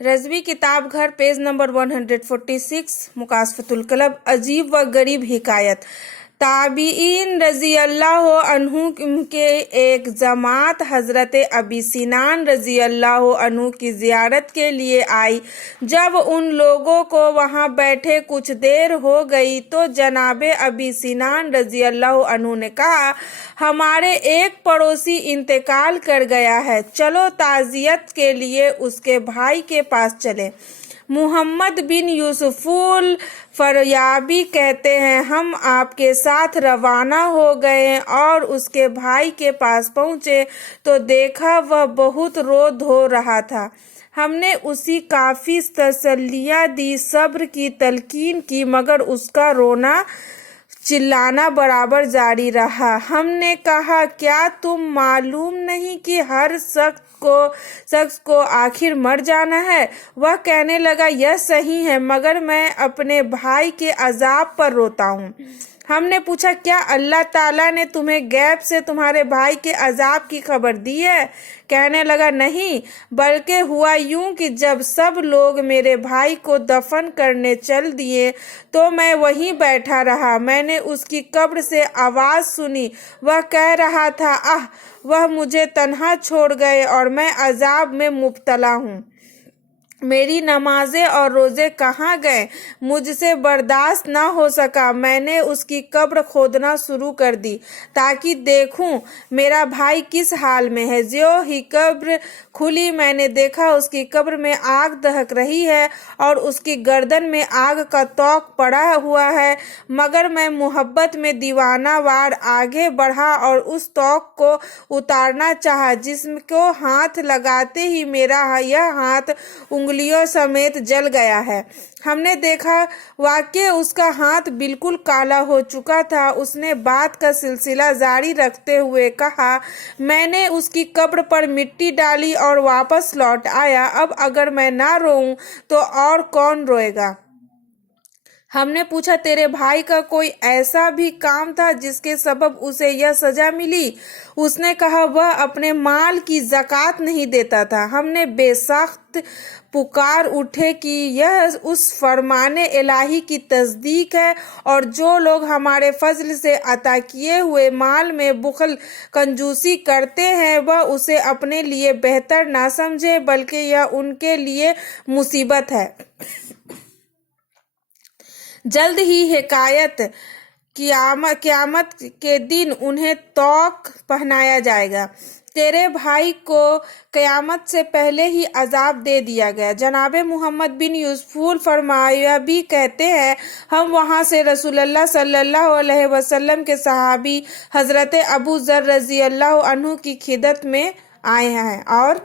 रज़वी किताब घर page number 146 मुकाशफतुल club. अजीब व गरीब हिकायत। ताबीइन रजी अल्लाह अन्हु के एक जमात हज़रत अबी सिनान रजी अल्लाह अन्हु की ज़ियारत के लिए आई। जब उन लोगों को वहाँ बैठे कुछ देर हो गई तो जनाबे अबी सिनान रजी अल्लाह अन्हु ने कहा, हमारे एक पड़ोसी इंतकाल कर गया है, चलो ताज़ियत के लिए उसके भाई के पास चले। मुहम्मद बिन यूसुफुल फरयाबी कहते हैं, हम आपके साथ रवाना हो गए और उसके भाई के पास पहुँचे तो देखा वह बहुत रो धो रहा था। हमने उसी काफ़ी तसल्लियाँ दी, सब्र की तलकीन की, मगर उसका रोना चिल्लाना बराबर जारी रहा। हमने कहा, क्या तुम मालूम नहीं कि हर शख्स को आखिर मर जाना है? वह कहने लगा, यह सही है, मगर मैं अपने भाई के अजाब पर रोता हूँ। हमने पूछा, क्या अल्लाह ताला ने तुम्हें गैब से तुम्हारे भाई के अजाब की खबर दी है? कहने लगा, नहीं, बल्कि हुआ यूं कि जब सब लोग मेरे भाई को दफन करने चल दिए तो मैं वहीं बैठा रहा। मैंने उसकी कब्र से आवाज़ सुनी, वह कह रहा था, आह, वह मुझे तन्हा छोड़ गए और मैं अजाब में मुब्तला हूँ। मेरी नमाजें और रोज़े कहाँ गए? मुझसे बर्दाश्त ना हो सका। मैंने उसकी कब्र खोदना शुरू कर दी ताकि देखूं मेरा भाई किस हाल में है। ज्यों ही कब्र खुली मैंने देखा उसकी कब्र में आग दहक रही है और उसकी गर्दन में आग का तोक पड़ा हुआ है, मगर मैं मोहब्बत में दीवाना वार आगे बढ़ा और उस तोक को उतारना चाहा, जिसको हाथ लगाते ही मेरा यह हाथ उंगलियों समेत जल गया है। हमने देखा वाकई उसका हाथ बिल्कुल काला हो चुका था। उसने बात का सिलसिला जारी रखते हुए कहा, मैंने उसकी कब्र पर मिट्टी डाली और वापस लौट आया। अब अगर मैं ना रोऊं तो और कौन रोएगा? हमने पूछा, तेरे भाई का कोई ऐसा भी काम था जिसके सबब उसे यह सजा मिली? उसने कहा, वह अपने माल की ज़कात नहीं देता था। हमने बेसख्त पुकार उठे कि यह उस फरमाने इलाही की तस्दीक है और जो लोग हमारे फजल से अता किए हुए माल में बुखल कंजूसी करते हैं वह उसे अपने लिए बेहतर ना समझे, बल्कि यह उनके लिए मुसीबत है। जल्द ही हिकायत क़यामत के दिन उन्हें तौक पहनाया जाएगा। तेरे भाई को क़यामत से पहले ही अजाब दे दिया गया। जनाबे मुहम्मद बिन यूसुफुल फरयाबी कहते हैं, हम वहाँ से रसूलुल्लाह सल्लल्लाहु अलैहि वसल्लम के सहाबी हज़रत अबू ज़र रज़ी अल्लाह अन्हु की खिदमत में आए हैं और